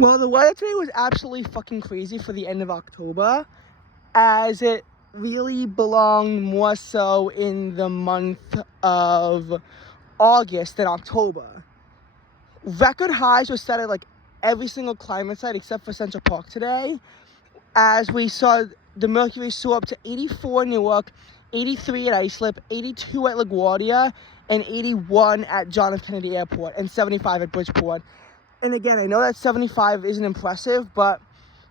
Well, the weather today was absolutely fucking crazy for the end of October, as it really belonged more so in the month of August than October. Record highs were set at like every single climate site except for Central Park today, as we saw the mercury soar up to 84 in Newark, 83 at Islip, 82 at LaGuardia, and 81 at John F. Kennedy Airport, and 75 at Bridgeport. And again, I know that 75 isn't impressive, but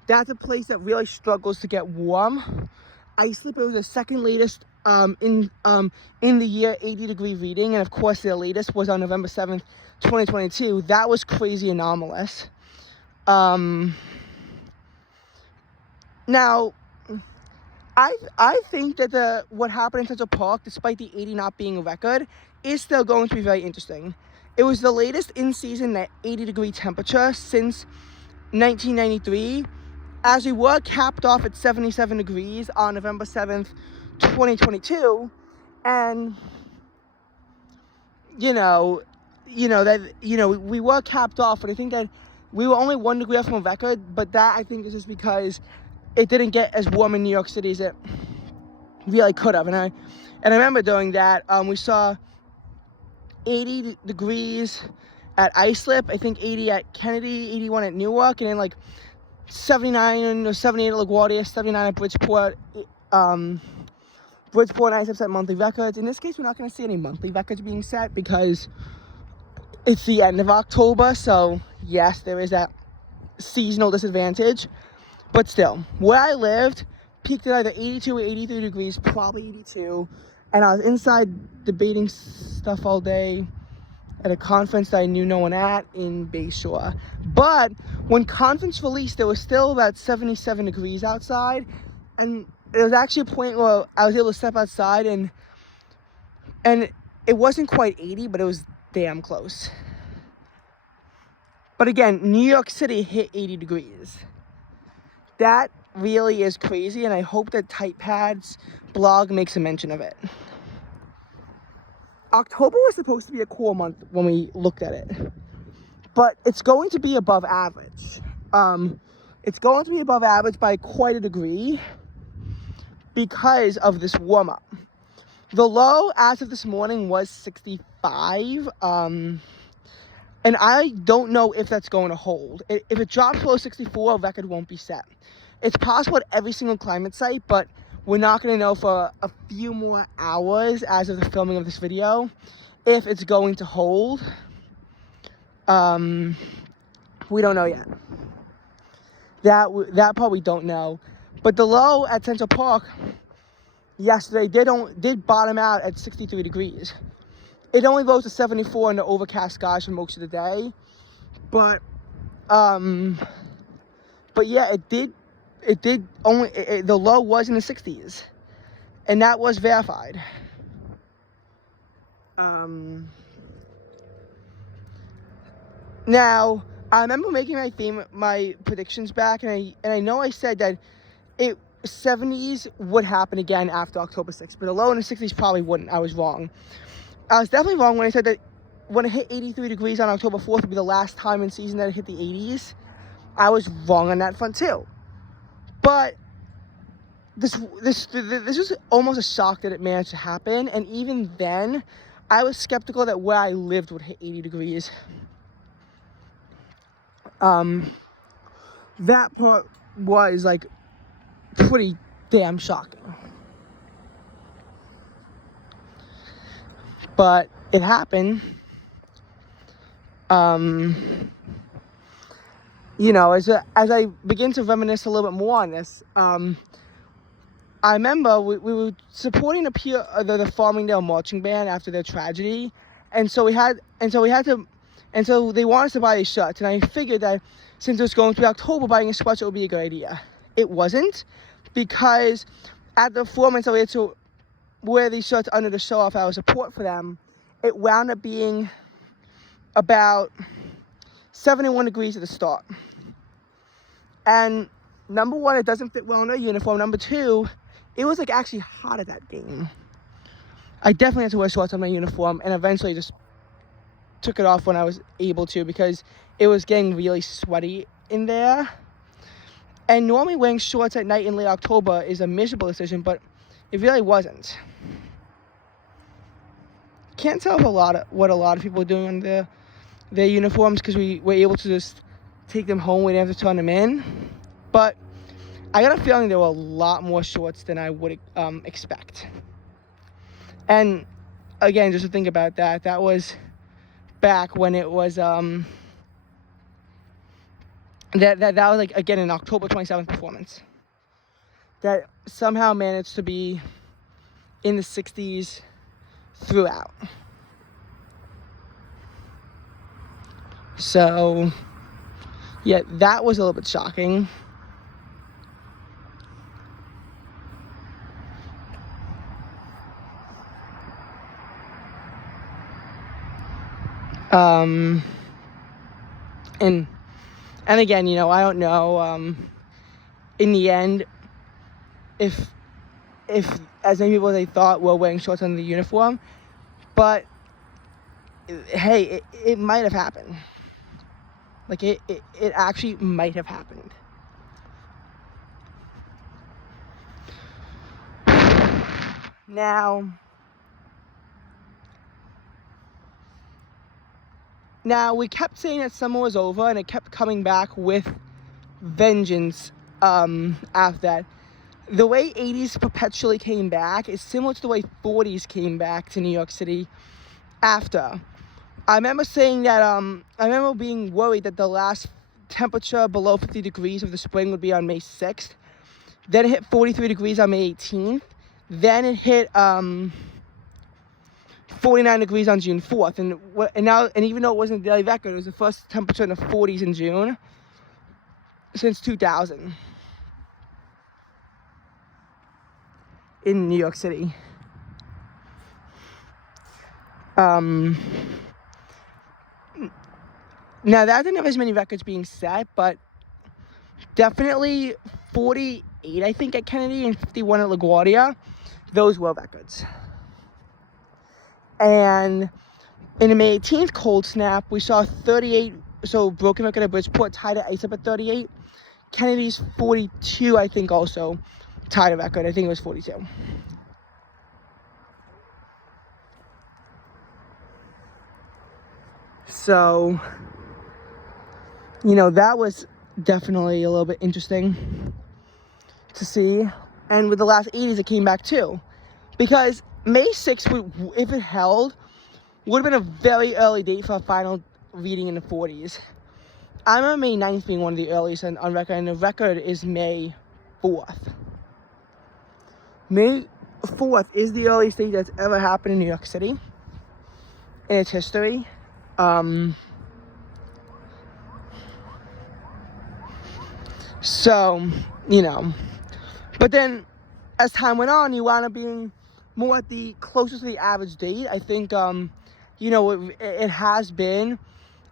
that's a place that really struggles to get warm. Islip, it was the second latest in the year 80-degree reading, and of course their latest was on November 7th, 2022. That was crazy anomalous. Now, I think that what happened in Central Park, despite the 80 not being a record, is still going to be very interesting. It was the latest in-season 80-degree temperature since 1993, as we were capped off at 77 degrees on November 7th, 2022, and we were capped off, and I think that we were only 1 degree off from a record, but that I think is just because it didn't get as warm in New York City as it really could have. And I remember doing that. We saw 80 degrees at Islip, I think 80 at Kennedy, 81 at Newark, and then like 79 or 78 at LaGuardia, 79 at Bridgeport. Bridgeport and Islip set monthly records. In this case, we're not going to see any monthly records being set because it's the end of October. So yes, there is that seasonal disadvantage. But still, where I lived, peaked at either 82 or 83 degrees, probably 82. And I was inside debating stuff all day at a conference that I knew no one at in Bayshore. But when conference released, there was still about 77 degrees outside. And there was actually a point where I was able to step outside and it wasn't quite 80, but it was damn close. But again, New York City hit 80 degrees. That really is crazy, and I hope that TightPad's blog makes a mention of it. October was supposed to be a cool month when we looked at it, but it's going to be above average. It's going to be above average by quite a degree because of this warm-up. The low as of this morning was 65, and I don't know if that's going to hold. If it drops below 64, a record won't be set. It's possible at every single climate site, but we're not going to know for a few more hours as of the filming of this video if it's going to hold. We don't know yet. That part we don't know. But the low at Central Park yesterday did bottom out at 63 degrees. It only rose to 74 in the overcast skies for most of the day. But yeah, the low was in the 60s. And that was verified. Now, I remember making my predictions back, and I know I said that 70s would happen again after October 6th, but the low in the 60s probably wouldn't. I was wrong. I was definitely wrong when I said that when it hit 83 degrees on October 4th would be the last time in season that it hit the 80s. I was wrong on that front too. But this was almost a shock that it managed to happen, and even then, I was skeptical that where I lived would hit 80 degrees. That part was like pretty damn shocking. But it happened. As I begin to reminisce a little bit more on this, I remember we were supporting the Farmingdale marching band after their tragedy, and so they wanted us to buy these shirts, and I figured that since it was going to be October, buying a sweatshirt would be a good idea. It wasn't, because at the performance that we had to wear these shirts under to show off our support for them, it wound up being about 71 degrees at the start. And number one, it doesn't fit well in our uniform. Number two, it was like actually hot at that game. I definitely had to wear shorts on my uniform, and eventually just took it off when I was able to because it was getting really sweaty in there. And normally wearing shorts at night in late October is a miserable decision, but it really wasn't. Can't tell if what a lot of people are doing on their uniforms, because we were able to just take them home. We didn't have to turn them in. But I got a feeling there were a lot more shorts than I would expect. And again, just to think about that, that was back when it was that was like, again, an October 27th performance that somehow managed to be in the 60s throughout. So yeah, that was a little bit shocking. And again, I don't know, in the end, if as many people as they thought were wearing shorts under the uniform, but hey, it might have happened. Like, it actually might have happened. Now, we kept saying that summer was over, and it kept coming back with vengeance after that. The way 80s perpetually came back is similar to the way 40s came back to New York City after. I remember saying that, I remember being worried that the last temperature below 50 degrees of the spring would be on May 6th. Then it hit 43 degrees on May 18th. Then it hit 49 degrees on June 4th. And even though it wasn't a daily record, it was the first temperature in the 40s in June since 2000 in New York City. Now, that didn't have as many records being set, but definitely 48, I think, at Kennedy and 51 at LaGuardia. Those were records. And in the May 18th cold snap, we saw 38, so broken record at Bridgeport, tied at ICE up at 38. Kennedy's 42, I think, also tied a record. I think it was 42. So, that was definitely a little bit interesting to see. And with the last 80s, it came back too. Because May 6th, if it held, would have been a very early date for a final reading in the 40s. I remember May 9th being one of the earliest on record, and the record is May 4th. May 4th is the earliest date that's ever happened in New York City in its history. So, but then as time went on, you wound up being more at the closest to the average date. I think, it has been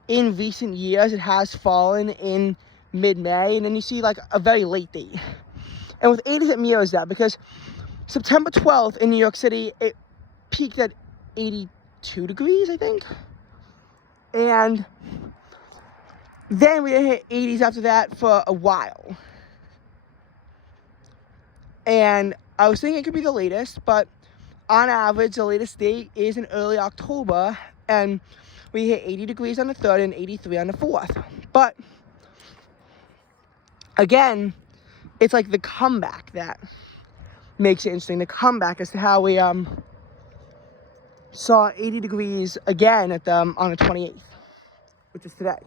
in recent years, it has fallen in mid-May, and then you see like a very late date. And with 80s, it mirrors that, because September 12th in New York City, it peaked at 82 degrees, I think. And then we hit 80s after that for a while. And I was thinking it could be the latest, but on average, the latest date is in early October, and we hit 80 degrees on the 3rd and 83 on the 4th. But again, it's like the comeback that makes it interesting. The comeback as to how we saw 80 degrees again on the 28th, which is today.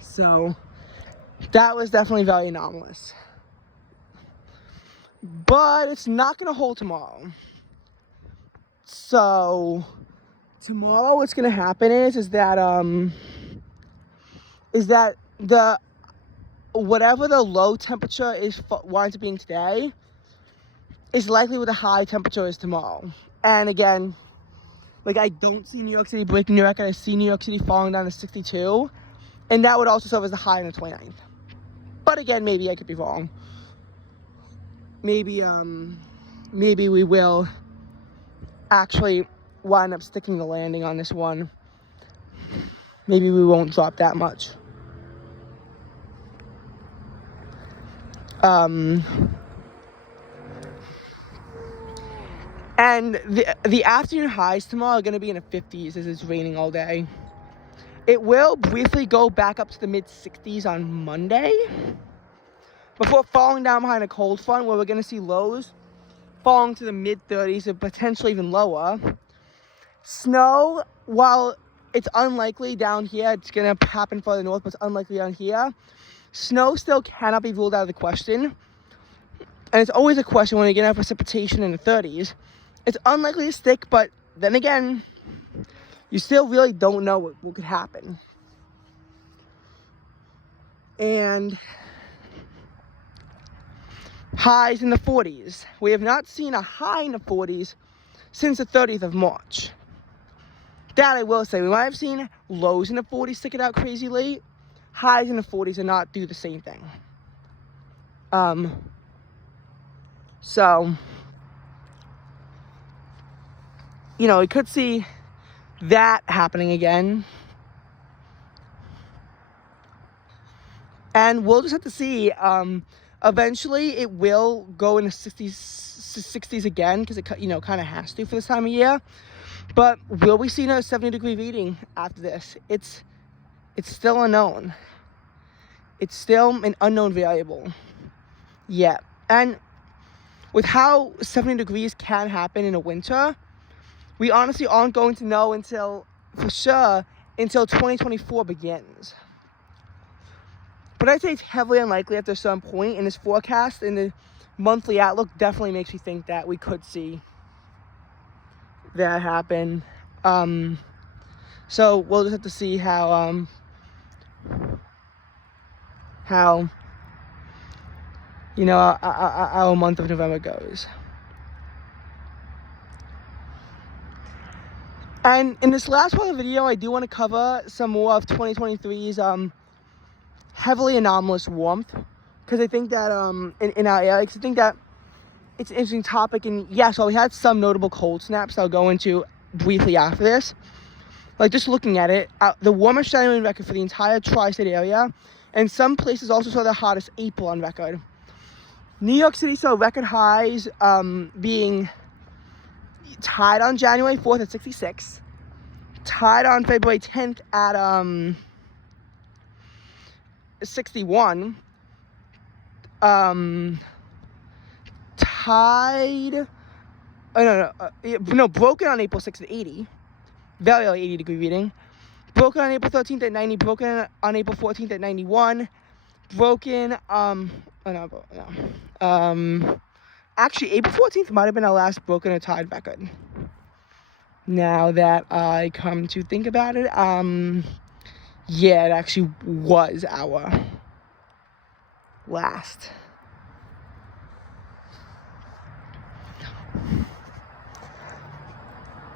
So that was definitely very anomalous. But it's not going to hold tomorrow. So tomorrow what's going to happen is that the whatever the low temperature is winds up being today is likely what the high temperature is tomorrow. And again, like, I don't see New York City breaking new record. I see New York City falling down to 62, and that would also serve as the high on the 29th. But again, maybe I could be wrong. Maybe we will actually wind up sticking the landing on this one. Maybe we won't drop that much. And the afternoon highs tomorrow are going to be in the 50s as it's raining all day. It will briefly go back up to the mid-60s on Monday before falling down behind a cold front where we're going to see lows falling to the mid-30s and potentially even lower. Snow, while it's unlikely down here, it's going to happen further north, but it's unlikely down here. Snow still cannot be ruled out of the question. And it's always a question when you get out precipitation in the 30s. It's unlikely to stick, but then again, you still really don't know what could happen. And highs in the 40s. We have not seen a high in the 40s since the 30th of March. That I will say. We might have seen lows in the 40s stick it out crazy late. Highs in the 40s are not do the same thing. So, you know, we could see that happening again. And we'll just have to see. Eventually, it will go in the 60s again because it, kind of has to for this time of year. But will we see another 70-degree reading after this? It's still unknown. It's still an unknown variable. Yeah. And with how 70 degrees can happen in a winter, we honestly aren't going to know until 2024 begins. But I'd say it's heavily unlikely after some point in this forecast, and the monthly outlook definitely makes me think that we could see that happen. So we'll just have to see how our month of November goes. And in this last part of the video, I do want to cover some more of 2023's heavily anomalous warmth, because I think that in our area, because I think that it's an interesting topic. And yes, while we had some notable cold snaps that I'll go into briefly after this, like just looking at it, the warmest January record for the entire tri-state area, and some places also saw the hottest April on record. New York City saw record highs being tied on January 4th at 66, tied on February 10th at 61, broken on April 6th at 80, very early 80-degree reading, broken on April 13th at 90, broken on April 14th at 91, broken, actually, April 14th might have been our last broken or tied record. Now that I come to think about it, yeah, it actually was our last.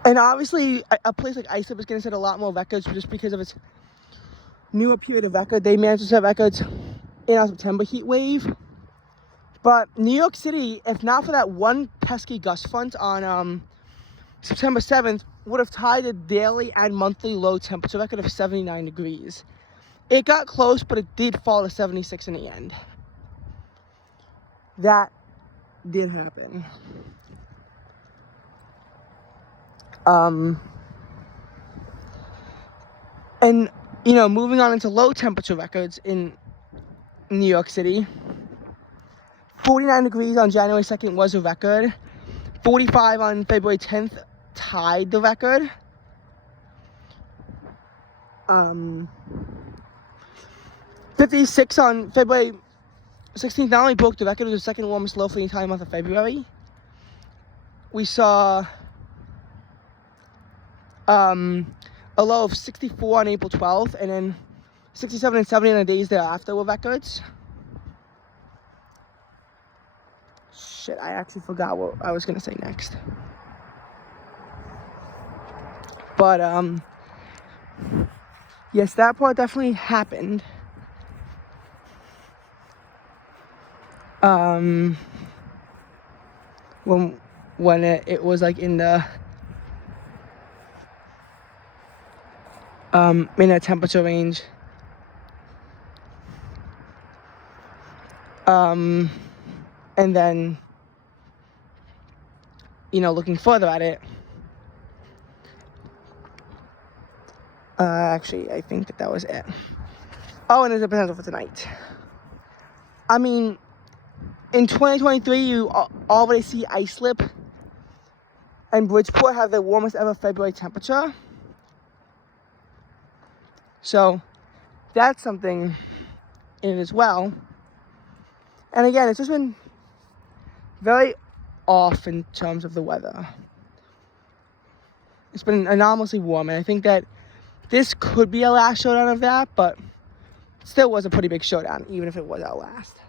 And obviously, a place like Islip is going to set a lot more records just because of its newer period of record. They managed to set records in our September heat wave. But New York City, if not for that one pesky gust front on September 7th, would have tied a daily and monthly low temperature record of 79 degrees. It got close, but it did fall to 76 in the end. That did happen. And, moving on into low temperature records in New York City, 49 degrees on January 2nd was a record. 45 on February 10th tied the record. 56 on February 16th not only broke the record, it was the second warmest low for the entire month of February. We saw a low of 64 on April 12th, and then 67 and 70 on the days thereafter were records. Shit, I actually forgot what I was going to say next. But, yes, that part definitely happened. When it was like in the in a temperature range And then, looking further at it, actually, I think that was it. Oh, and there's a potential for tonight. I mean, in 2023, you already see Islip and Bridgeport have the warmest ever February temperature. So that's something in it as well. And again, it's just been very off in terms of the weather. It's been anomalously warm, and I think that this could be a last showdown of that, but still was a pretty big showdown, even if it was our last.